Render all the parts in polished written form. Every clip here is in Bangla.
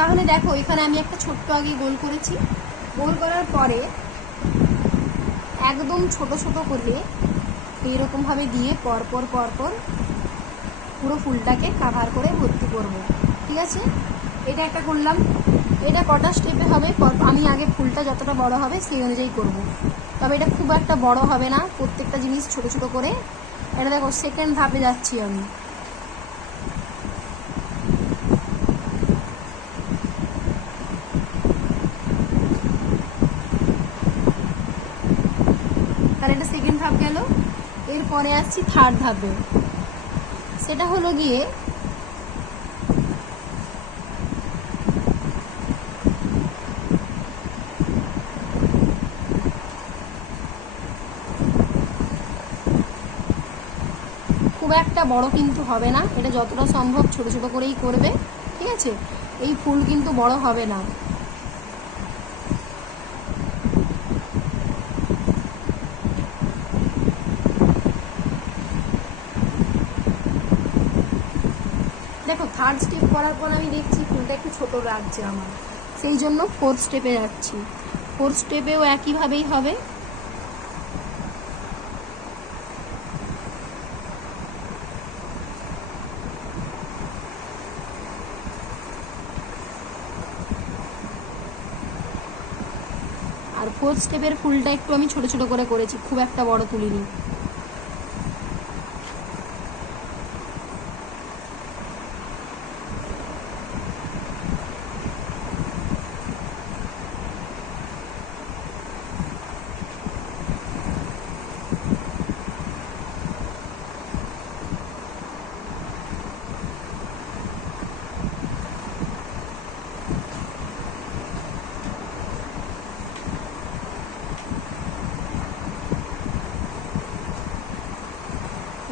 তাহলে দেখো এখানে আমি একটা ছোট্ট আগে গোল করেছি। গোল করার পরে একদম ছোট ছোট করে এইরকমভাবে দিয়ে পরপর পরপর পুরো ফুলটাকে কাভার করে ভর্তি করব। ঠিক আছে, এটা একটা করলাম। এটা কটা স্টেপে হবে আমি আগে ফুলটা যতটা বড় হবে সেই অনুযায়ী করব। তবে এটা খুব একটা বড় হবে না, প্রত্যেকটা জিনিস ছোট ছোট করে। এটা দেখো সেকেন্ড ধাপে যাচ্ছি আমি। তাহলে এটা সেকেন্ড ধাপ গেল। এরপরে আসছি থার্ড ধাপে। সেটা হলো গিয়ে খুব একটা বড় কিন্তু হবে না, এটা যতটা সম্ভব ছোট ছোট করেই করবে। ঠিক আছে, এই ফুল কিন্তু বড় হবে না। দেখো থার্ড স্টেপ করার পর আমি দেখছি ফুলটা একটু ছোট লাগছে আমার, সেই জন্য ফোর্থ স্টেপে যাচ্ছি। ফোর্থ স্টেপেও একইভাবেই হবে। আর ফোর্থ স্টেপের ফুলটা একটু আমি ছোট ছোট করে করেছি, খুব একটা বড় তুলিনি।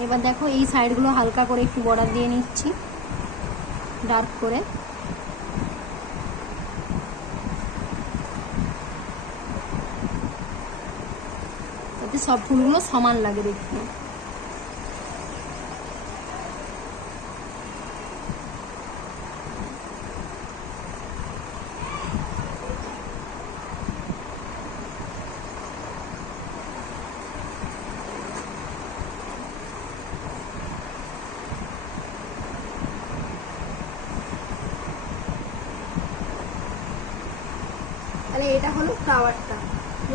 এবার দেখো এই সাইডগুলো হালকা করে একটু বর্ডার দিয়ে নিচ্ছি ডার্ক করে। যাতে সব ফুলগুলো সমান লাগে দেখতে। তাহলে এটা হলো ফ্লাওয়ারটা।